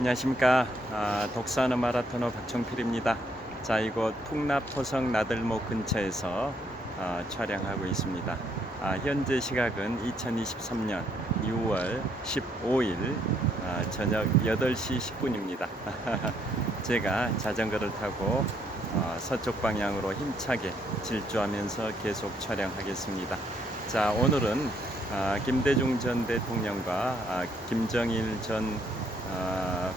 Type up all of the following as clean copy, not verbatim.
안녕하십니까. 독서하는 마라토너 박종필입니다. 자, 이곳 풍납토성 나들목 근처에서 촬영하고 있습니다. 현재 시각은 2023년 6월 15일 저녁 8시 10분입니다. 제가 자전거를 타고 서쪽 방향으로 힘차게 질주하면서 계속 촬영하겠습니다. 자, 오늘은 김대중 전 대통령과 김정일 전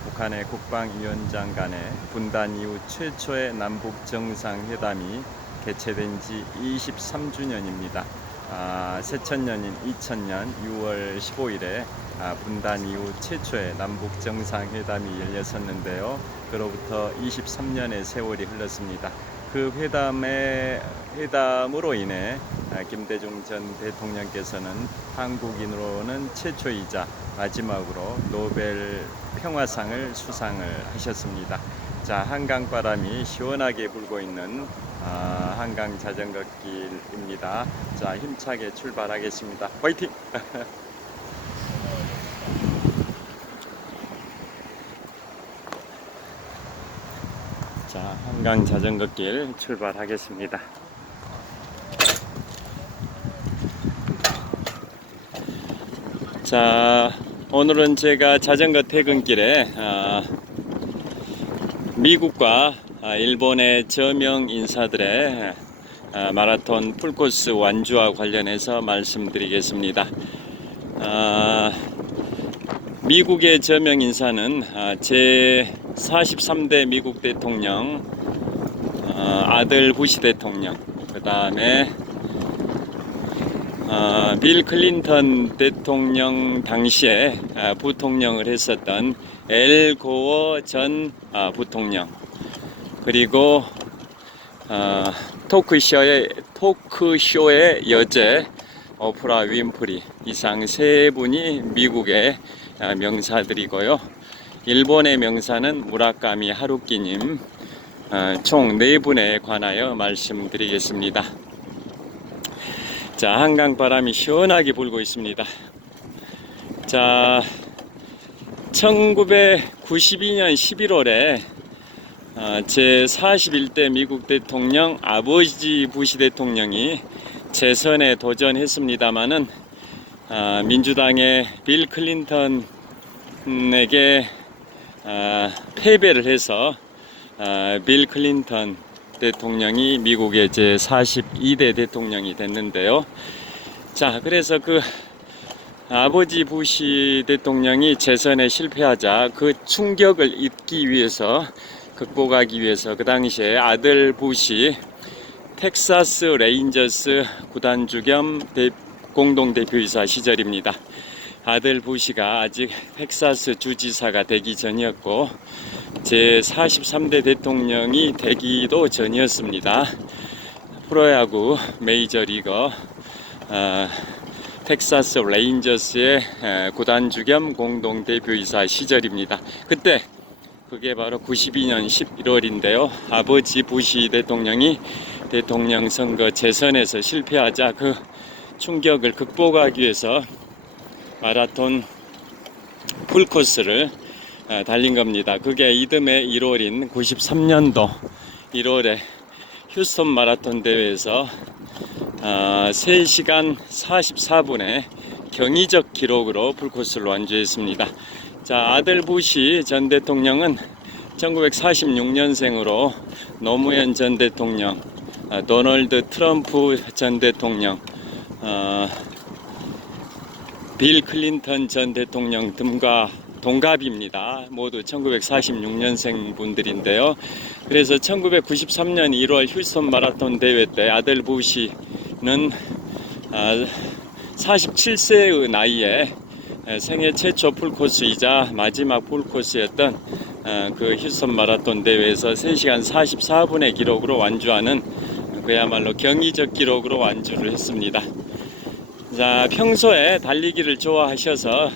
북한의 국방위원장 간의 분단 이후 최초의 남북 정상회담이 개최된 지 23주년입니다. 새천년인 2000년 6월 15일에 분단 이후 최초의 남북 정상회담이 열렸었는데요. 그로부터 23년의 세월이 흘렀습니다. 그 회담으로 인해 김대중 전 대통령께서는 한국인으로는 최초이자 마지막으로 노벨 평화상을 수상을 하셨습니다. 자, 한강바람이 시원하게 불고 있는 한강 자전거 길입니다. 자, 힘차게 출발하겠습니다. 화이팅! 자, 한강 자전거 길 출발하겠습니다. 자, 오늘은 제가 자전거 퇴근길에 미국과 일본의 저명 인사들의 마라톤 풀코스 완주와 관련해서 말씀드리겠습니다. 미국의 저명 인사는 제 43대 미국 대통령, 아들 부시 대통령, 그 다음에 빌 클린턴 대통령 당시에 부통령을 했었던 엘 고어 전 부통령, 그리고 토크쇼의 여제 오프라 윈프리, 이상 세 분이 미국의 명사들이고요. 일본의 명사는 무라카미 하루키님, 총 4분에 관하여 말씀드리겠습니다. 자, 한강 바람이 시원하게 불고 있습니다. 자, 1992년 11월에 제 41대 미국 대통령 아버지 부시 대통령이 재선에 도전했습니다마는 민주당의 빌 클린턴에게 패배를 해서 빌 클린턴 대통령이 미국의 제 42대 대통령이 됐는데요. 자, 그래서 그 아버지 부시 대통령이 재선에 실패하자 그 충격을 잊기 위해서, 극복하기 위해서 그 당시에 아들 부시 텍사스 레인저스 구단주 겸 공동대표이사 시절입니다. 아들 부시가 아직 텍사스 주지사가 되기 전이었고 제 43대 대통령이 되기도 전이었습니다. 프로야구 메이저리거 텍사스 레인저스의 구단주 겸 공동대표이사 시절입니다. 그때 그게 바로 92년 11월인데요. 아버지 부시 대통령이 대통령 선거 재선에서 실패하자 그 충격을 극복하기 위해서 마라톤 풀코스를 달린 겁니다. 그게 이듬해 1월인 93년도 1월에 휴스턴 마라톤 대회에서 3시간 44분의 경이적 기록으로 풀코스를 완주했습니다. 자, 아들 부시 전 대통령은 1946년생으로 노무현 전 대통령, 도널드 트럼프 전 대통령, 빌 클린턴 전 대통령 등과 동갑입니다. 모두 1946년생 분들인데요. 그래서 1993년 1월 휴스턴 마라톤 대회 때 아들 부시는 47세의 나이에 생애 최초 풀코스이자 마지막 풀코스였던 그 휴스턴 마라톤 대회에서 3시간 44분의 기록으로 완주하는 그야말로 경이적 기록으로 완주를 했습니다. 자, 평소에 달리기를 좋아하셔서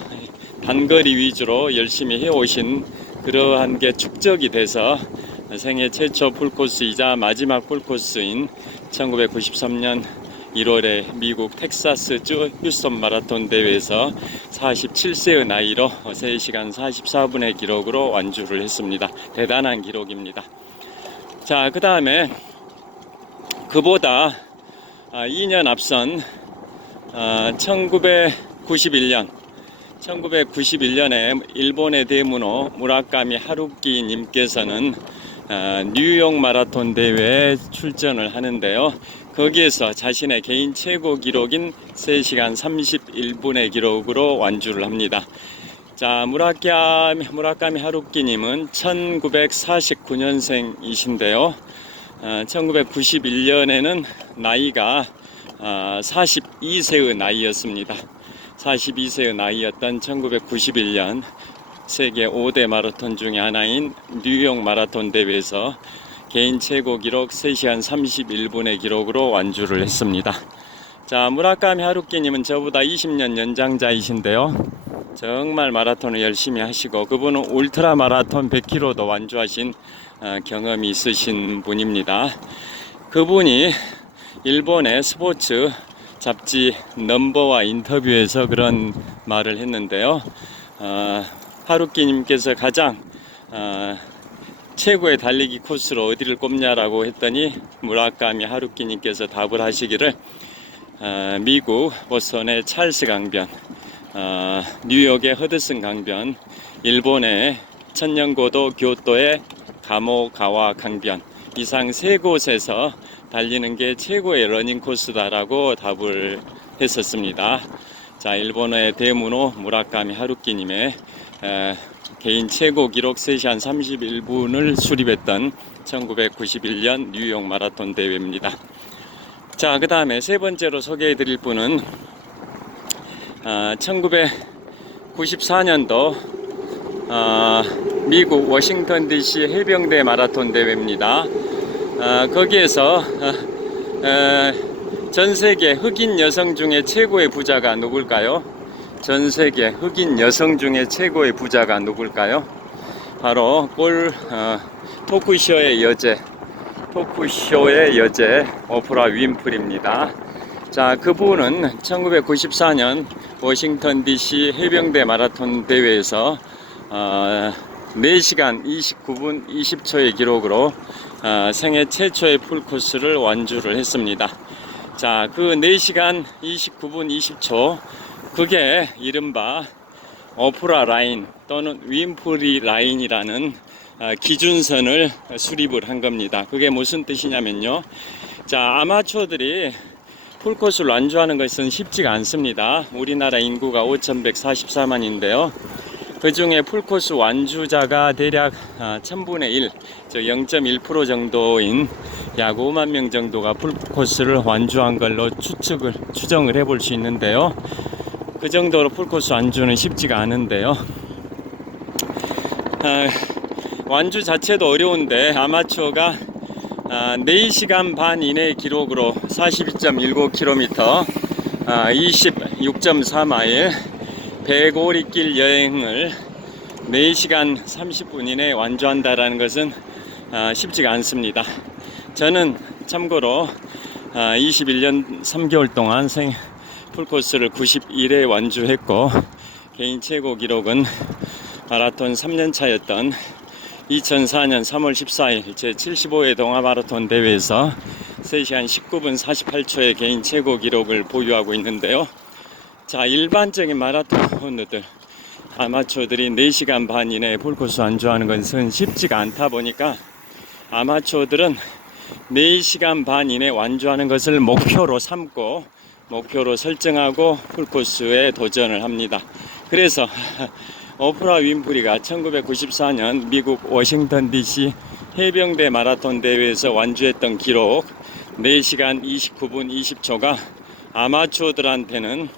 단거리 위주로 열심히 해오신 그러한 게 축적이 돼서 생애 최초 풀코스이자 마지막 풀코스인 1993년 1월에 미국 텍사스주 휴스턴 마라톤 대회에서 47세의 나이로 3시간 44분의 기록으로 완주를 했습니다. 대단한 기록입니다. 자, 그 다음에 그보다 2년 앞선 1991년에 일본의 대문호 무라카미 하루키 님께서는 뉴욕 마라톤 대회에 출전을 하는데요. 거기에서 자신의 개인 최고 기록인 3시간 31분의 기록으로 완주를 합니다. 자, 무라카미 하루키 님은 1949년생이신데요. 1991년에는 나이가 42세의 나이였습니다. 42세의 나이였던 1991년 세계 5대 마라톤 중에 하나인 뉴욕 마라톤 대회에서 개인 최고 기록 3시간 31분의 기록으로 완주를 했습니다. 자, 무라카미 하루키님은 저보다 20년 연장자이신데요. 정말 마라톤을 열심히 하시고 그분은 울트라 마라톤 100km도 완주하신 경험이 있으신 분입니다. 그분이 일본의 스포츠 잡지 넘버와 인터뷰에서 그런 말을 했는데요. 하루키님께서 가장 최고의 달리기 코스로 어디를 꼽냐라고 했더니 무라카미 하루키님께서 답을 하시기를 미국 보스턴의 찰스 강변, 뉴욕의 허드슨 강변, 일본의 천년고도 교토의 가모가와 강변, 이상 3곳에서 달리는 게 최고의 러닝 코스다라고 답을 했었습니다. 자, 일본의 대문호 무라카미 하루키님의 개인 최고 기록 3시간 31분을 수립했던 1991년 뉴욕 마라톤 대회입니다. 자, 그 다음에 세 번째로 소개해 드릴 분은 1994년도 미국 워싱턴 DC 해병대 마라톤 대회입니다. 거기에서 전 세계 흑인 여성 중에 최고의 부자가 누굴까요? 전 세계 흑인 여성 중에 최고의 부자가 누굴까요? 바로 토크쇼의 여제 오프라 윈프리입니다. 자, 그분은 1994년 워싱턴 DC 해병대 마라톤 대회에서 4시간 29분 20초의 기록으로 생애 최초의 풀코스를 완주를 했습니다. 자, 그 4시간 29분 20초, 그게 이른바 오프라 라인 또는 윈프리 라인이라는 기준선을 수립을 한 겁니다. 그게 무슨 뜻이냐면요. 자, 아마추어들이 풀코스를 완주하는 것은 쉽지가 않습니다. 우리나라 인구가 5,144만인데요. 그 중에 풀코스 완주자가 대략 1000분의 1, 즉 0.1% 정도인 약 5만 명 정도가 풀코스를 완주한 걸로 추정을 해볼 수 있는데요. 그 정도로 풀코스 완주는 쉽지가 않은데요. 완주 자체도 어려운데 아마추어가 4시간 반 이내의 기록으로 42.19km, 26.4마일, 105리길 여행을 4시간 30분 이내에 완주한다라는 것은 쉽지가 않습니다. 저는 참고로 21년 3개월 동안 풀코스를 91회 완주했고, 개인 최고 기록은 마라톤 3년차였던 2004년 3월 14일 제75회 동아마라톤 대회에서 3시간 19분 48초의 개인 최고 기록을 보유하고 있는데요. 자, 일반적인 마라톤러들, 아마추어들이 4시간 반 이내에 풀코스 완주하는 것은 쉽지가 않다 보니까 아마추어들은 4시간 반 이내 완주하는 것을 목표로 설정하고 풀코스에 도전을 합니다. 그래서 오프라 윈프리가 1994년 미국 워싱턴 DC 해병대 마라톤 대회에서 완주했던 기록 4시간 29분 20초가 아마추어들한테는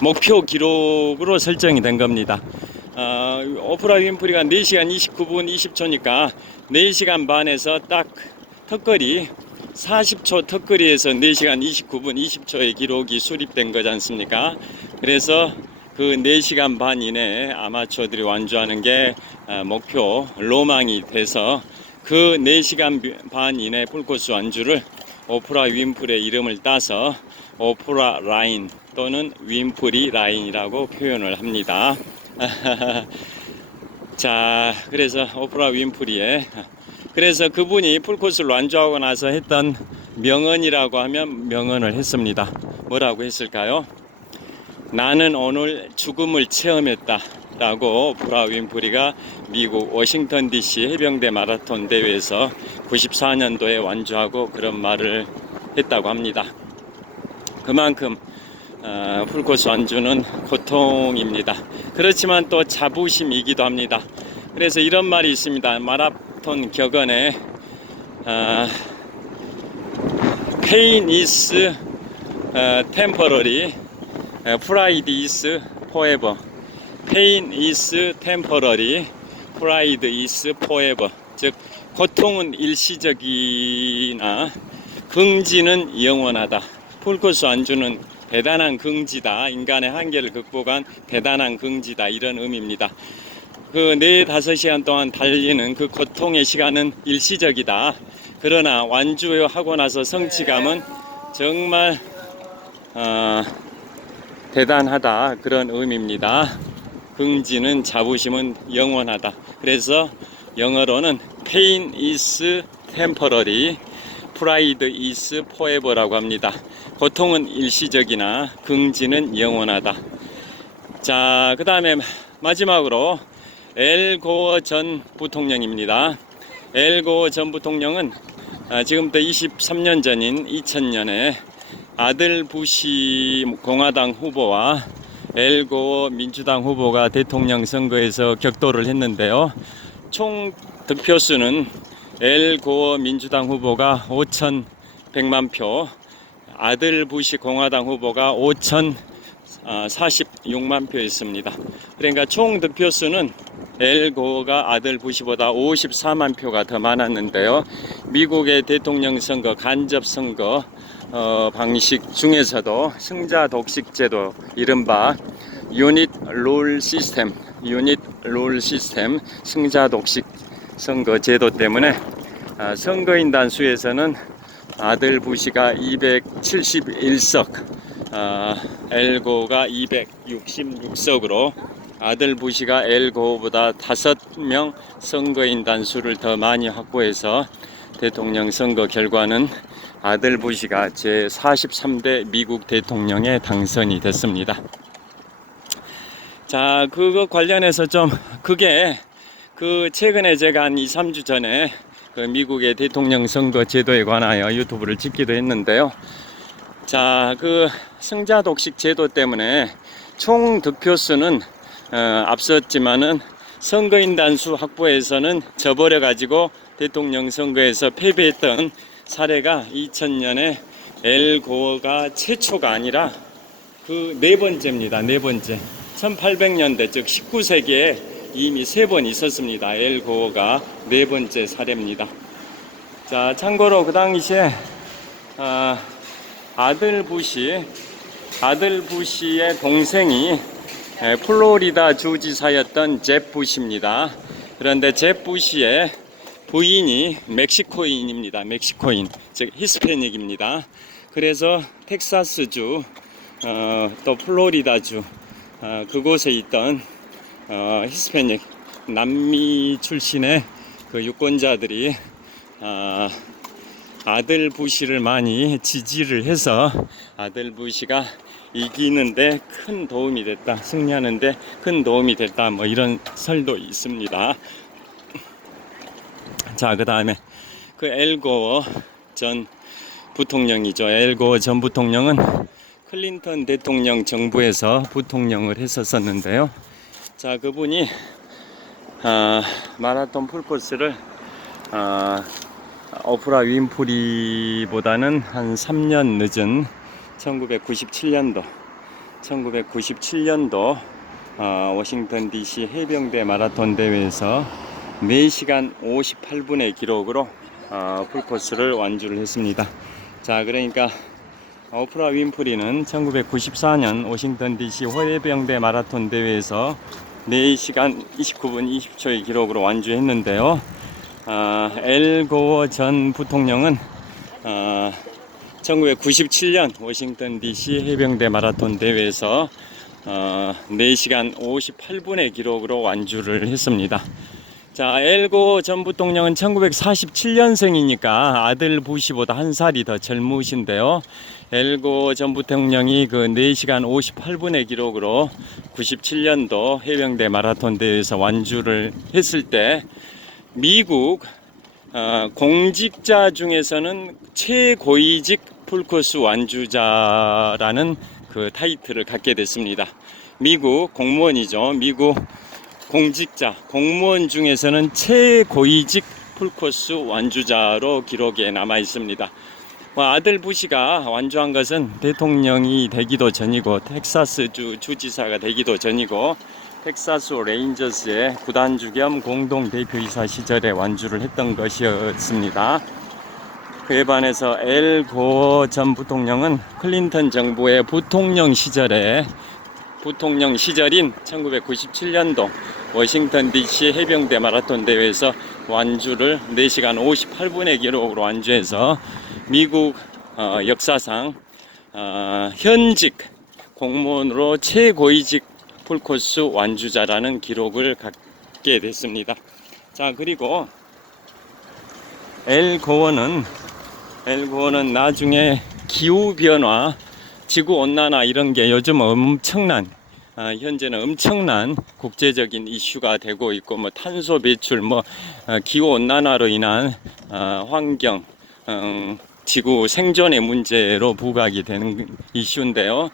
목표 기록으로 설정이 된 겁니다. 오프라 윈프리가 4시간 29분 20초니까 4시간 반에서 딱 턱걸이 40초 턱걸이에서 4시간 29분 20초의 기록이 수립된 거지 않습니까? 그래서 그 4시간 반 이내에 아마추어들이 완주하는 게 로망이 돼서 그 4시간 반 이내 풀코스 완주를 오프라 윈프리의 이름을 따서 오프라 라인 또는 윈프리 라인이라고 표현을 합니다. 자, 그래서 오프라 윈프리의, 그래서 그분이 풀코스를 완주하고 나서 했던 명언이라고 하면 명언을 했습니다. 뭐라고 했을까요? 나는 오늘 죽음을 체험했다 라고 오프라 윈프리가 미국 워싱턴 DC 해병대 마라톤 대회에서 94년도에 완주하고 그런 말을 했다고 합니다. 그만큼 풀코스 완주는 고통입니다. 그렇지만 또 자부심이기도 합니다. 그래서 이런 말이 있습니다. 마라톤 격언에 Pain is temporary, pride is forever. Pain is temporary, pride is forever. 즉 고통은 일시적이나 긍지는 영원하다. 풀코스 완주는 대단한 긍지다. 인간의 한계를 극복한 대단한 긍지다. 이런 의미입니다. 그 4-5시간 동안 달리는 그 고통의 시간은 일시적이다. 그러나 완주하고 나서 성취감은 정말 대단하다. 그런 의미입니다. 긍지는 자부심은 영원하다. 그래서 영어로는 Pain is temporary, pride is forever라고 합니다. 고통은 일시적이나 긍지는 영원하다. 자, 그 다음에 마지막으로 엘 고어 전 부통령입니다. 엘 고어 전 부통령은 지금부터 23년 전인 2000년에 아들 부시 공화당 후보와 엘 고어 민주당 후보가 대통령 선거에서 격돌을 했는데요. 총 득표수는 엘 고어 민주당 후보가 5,100만 표, 아들 부시 공화당 후보가 5,046만 표였습니다. 그러니까 총 득표수는 엘 고어가 아들 부시보다 54만 표가 더 많았는데요. 미국의 대통령 선거, 간접 선거 방식 중에서도 승자 독식 제도, 이른바 유닛 롤 시스템, 승자 독식 선거 제도 때문에 선거인단 수에서는 아들 부시가 271석, 엘 고어가 266석으로 아들 부시가 엘 고어보다 5명 선거인단 수를 더 많이 확보해서 대통령 선거 결과는 아들 부시가 제43대 미국 대통령에 당선이 됐습니다. 자, 그거 관련해서 좀 그게 최근에 제가 한 2-3주 전에 그 미국의 대통령 선거 제도에 관하여 유튜브를 찍기도 했는데요. 자, 그 승자 독식 제도 때문에 총 득표수는 앞섰지만은 선거인단 수 확보에서는 져버려 가지고 대통령 선거에서 패배했던 사례가 2000년에 엘 고어가 최초가 아니라 그 4번째입니다. 4번째. 1800년대 즉 19세기에 이미 3번 있었습니다. 엘 고어가 4번째 사례입니다. 자, 참고로 그 당시에 아들 부시의 동생이 플로리다 주지사였던 잽 부시입니다. 그런데 잽 부시의 부인이 멕시코인입니다. 멕시코인, 즉 히스패닉입니다. 그래서 텍사스주 또 플로리다주 그곳에 있던 히스패닉 남미 출신의 그 유권자들이 아들 부시를 많이 지지를 해서 아들 부시가 이기는데 큰 도움이 됐다, 승리하는데 큰 도움이 됐다, 뭐 이런 설도 있습니다. 자, 그 다음에 그 엘 고어 전 부통령이죠. 엘 고어 전 부통령은 클린턴 대통령 정부에서 부통령을 했었는데요. 자, 그분이 마라톤 풀코스를 오프라 윈프리보다는 한 3년 늦은 1997년도 워싱턴 DC 해병대 마라톤 대회에서 4시간 58분의 기록으로 풀코스를 완주를 했습니다. 자, 그러니까 오프라 윈프리는 1994년 워싱턴 DC 해병대 마라톤 대회에서 4시간 29분 20초의 기록으로 완주했는데요. 엘 고어 전 부통령은 1997년 워싱턴 DC 해병대 마라톤 대회에서 4시간 58분의 기록으로 완주를 했습니다. 자, 엘고 전 부통령은 1947년생이니까 아들 부시보다 한 살이 더 젊으신데요. 엘고 전 부통령이 그 4시간 58분의 기록으로 97년도 해병대 마라톤 대회에서 완주를 했을 때 미국 공직자 중에서는 최고위직 풀코스 완주자라는 그 타이틀을 갖게 됐습니다. 미국 공무원이죠. 미국 공직자, 공무원 중에서는 최고위직 풀코스 완주자로 기록에 남아 있습니다. 아들 부시가 완주한 것은 대통령이 되기도 전이고 텍사스주 주지사가 되기도 전이고 텍사스 레인저스의 구단주 겸 공동대표이사 시절에 완주를 했던 것이었습니다. 그에 반해서 엘 고어 전 부통령은 클린턴 정부의 부통령 시절인 1997년도 워싱턴 DC 해병대 마라톤 대회에서 완주를 4시간 58분의 기록으로 완주해서 미국 역사상 현직 공무원으로 최고위직 풀코스 완주자라는 기록을 갖게 됐습니다. 자, 그리고 엘 고어는 나중에 기후변화, 지구온난화 이런 게 요즘 현재는 엄청난 국제적인 이슈가 되고 있고, 탄소 배출, 기후온난화로 인한 환경, 지구 생존의 문제로 부각이 되는 이슈인데요.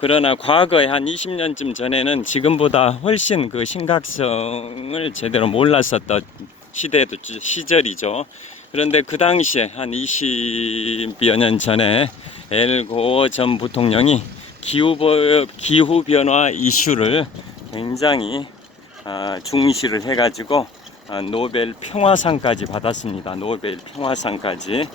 그러나 과거에 한 20년쯤 전에는 지금보다 훨씬 그 심각성을 제대로 몰랐었던 시절이죠. 그런데 그 당시에 한 20여 년 전에 엘 고어 전 부통령이 기후변화 이슈를 굉장히 중시를 해가지고 노벨 평화상까지 받았습니다. 노벨 평화상까지.